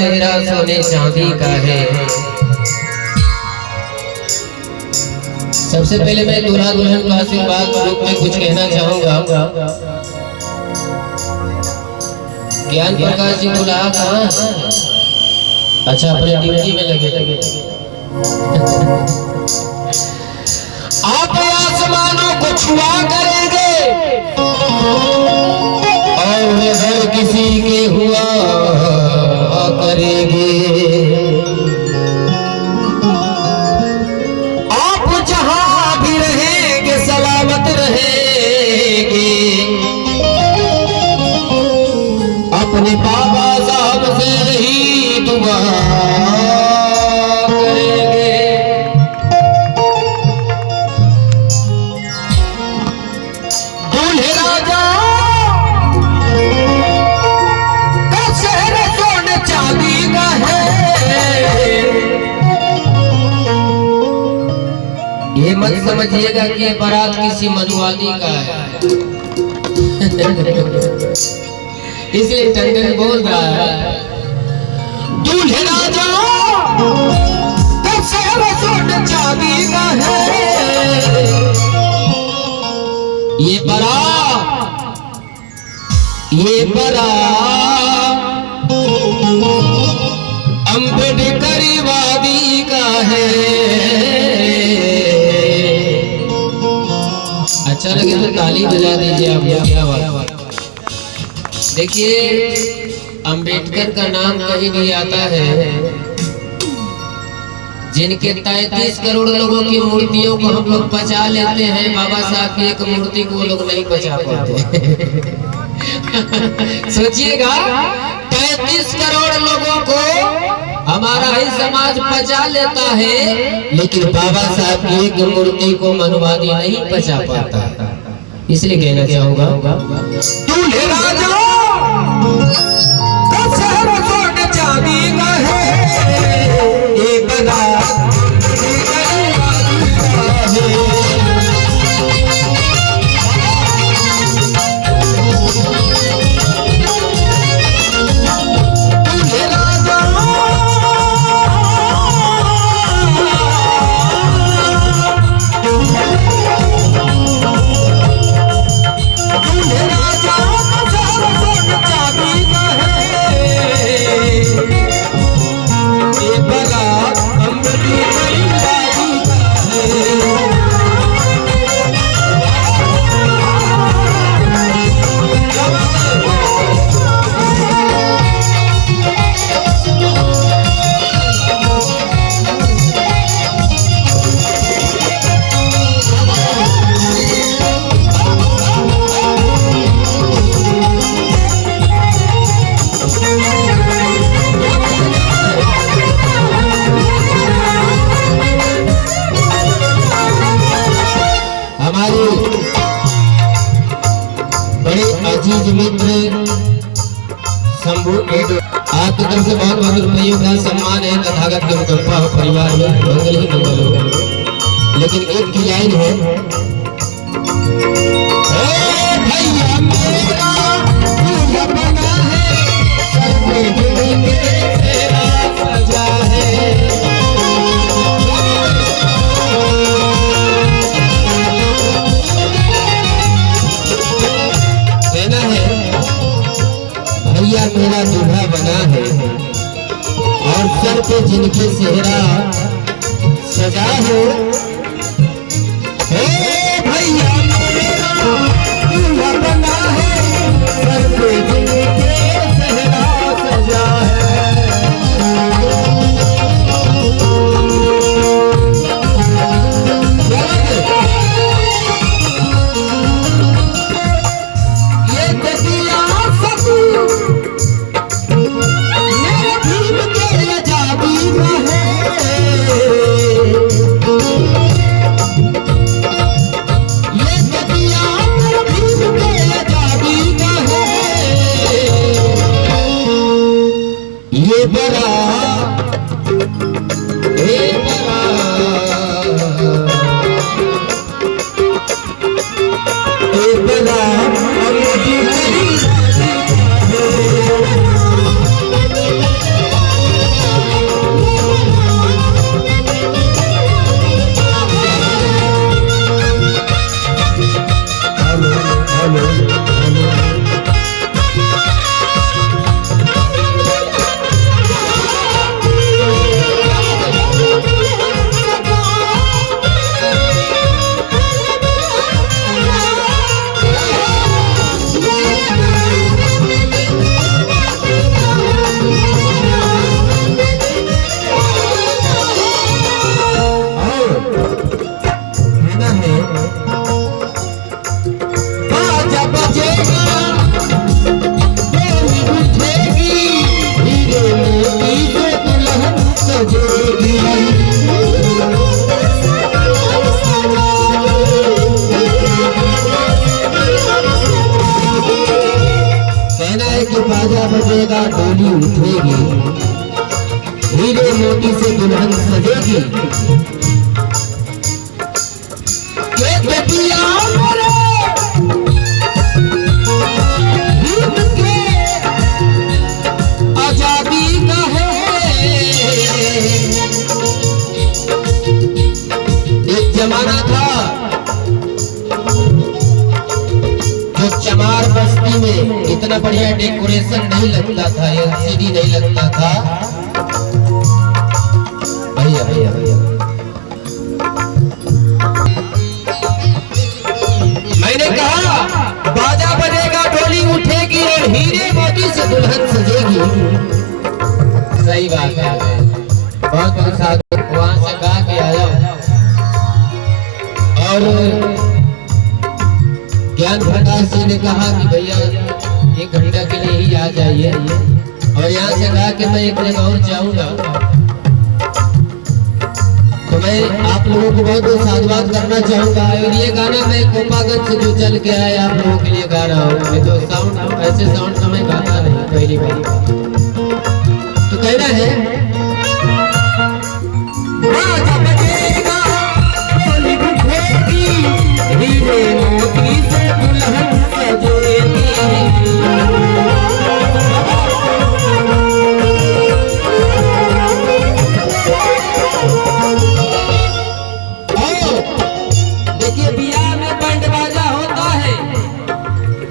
सेहरा सोने चांदी का है। सबसे पहले मैं दूल्हा दुल्हन को आशीर्वाद के रूप में कुछ कहना चाहूंगा। ज्ञान प्रकाश जी दूल्हा कहाँ है? अच्छा, अपने ड्यूटी में लगे। आप आसमानों को छुआ करेंगे और हर किसी के हुआ करेंगे। आप जहां भी रहेंगे सलामत रहेंगे। अपने बाबा साहब से ही दुआ ये मत समझिएगा कि ये बारात किसी मनवादी का है। इसलिए टंडन बोल रहा है, दूल्हे राजा सोने चांदी का है। ये बारात अम्बेडकर वादी का है। अच्छा लगे तो ताली बजा दीजिए आप। क्या बात। देखिए, अंबेडकर का नाम कहीं नहीं आता है। जिनके 33 करोड़ लोगों की मूर्तियों को हम लोग बचा लेते हैं, बाबा साहब की एक मूर्ति को वो लोग नहीं बचा पाते। सोचिएगा, 33 करोड़ लोगों को हमारा ही समाज बचा लेता है, लेकिन बाबा साहब की एक मूर्ति को मनवादी नहीं बचा पाता। इसलिए कहना चाहूंगा, दूल्हे राजा सोने चांदी का है। ये बारात मित्र शंभू आपकी तरफ से बहुत बहुत रुपयों का सम्मान है। तथागत की अनुकंपा हो, परिवार में मंगल ही मंगल हो। लेकिन एक की लाइन है, भैया मेरा दूल्हा बना है, सजा है। भैया मेरा दूल्हा बना है और सर पे जिनके सेहरा सजा है। भैया मेरा दूल्हा बना है, सर पे जिनके सेहरा सजा है। ये दतिया मेरे भीम के आजादी में है। दुल्हन सजेगी। ये बेटियां मेरे भीम के आजादी का है। एक जमाना था जो चमार बस्ती में इतना बढ़िया डेकोरेशन नहीं लगता था, एलसीडी नहीं लगता था। भैया भैया भैया मैंने कहा बाजा बजेगा, डोली उठेगी और हीरे मोती से दुल्हन सजेगी। सही बात है, बहुत साधु वहां से गा के आया और ज्ञान प्रकाश जी ने कहा कि भैया 1 घंटा के लिए ही आ जाइए, और यहाँ से कहा कि मैं एक जगह और जाऊंगा। तो मैं आप लोगों को बहुत बहुत साधुवाद करना चाहूंगा। और ये गाना मैं कोपागंज से जो चल के आया आप लोगों के लिए गा रहा हूँ। मैं तो साउंड ऐसे साउंड का मैं गाता नहीं पहली बार। तो कहना है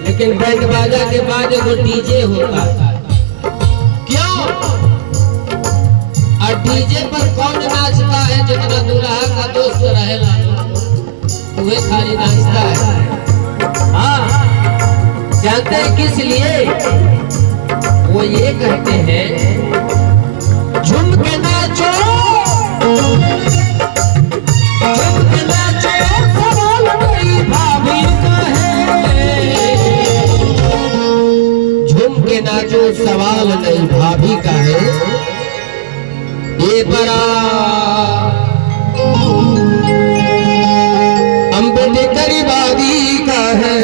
लेकिन बैंड बाजा के बाद एगो डीजे होता है। क्यों? और डीजे पर कौन नाचता है? जितना दूल्हा का दोस्त रहेला वह खाली नाचता है। हाँ, जानते हैं किस लिए? वो ये कहते हैं झूम के नाचो, झूम के नाचो, सवाल नहीं भाभी का है। झूम के नाचो सवाल नहीं भाभी का है। ये बड़ा अम्बेडकर बादी का है।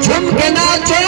झूम के नाचो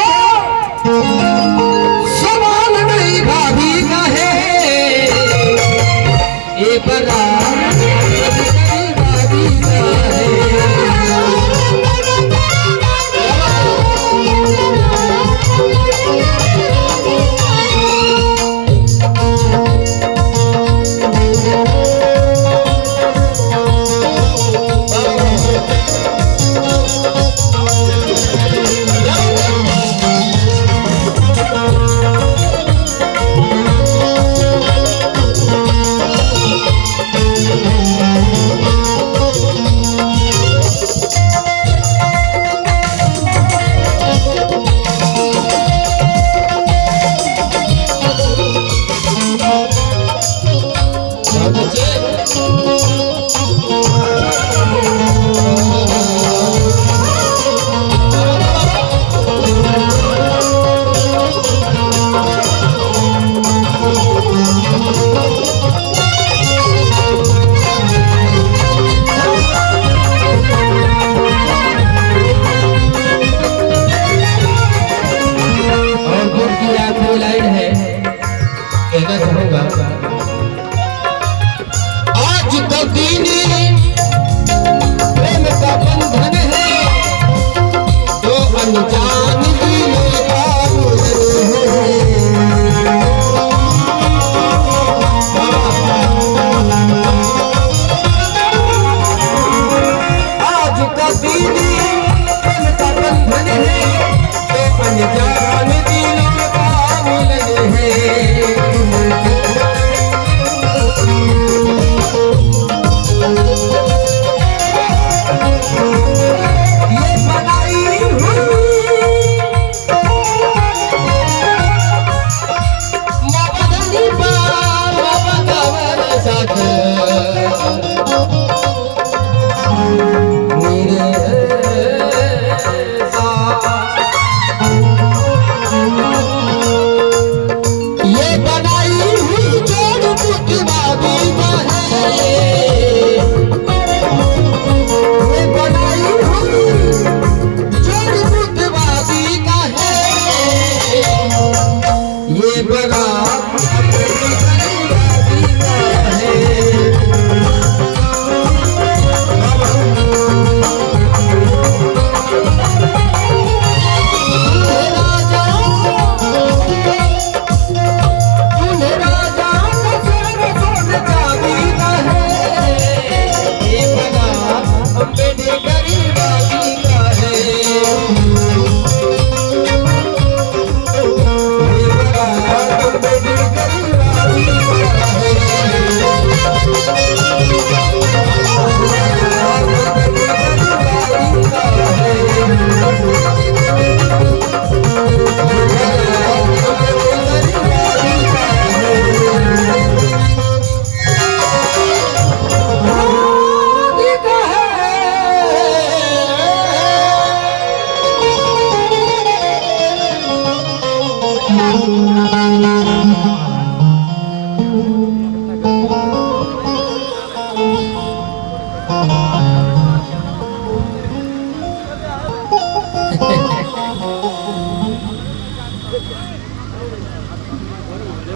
ये बड़ा गरीबादी का है।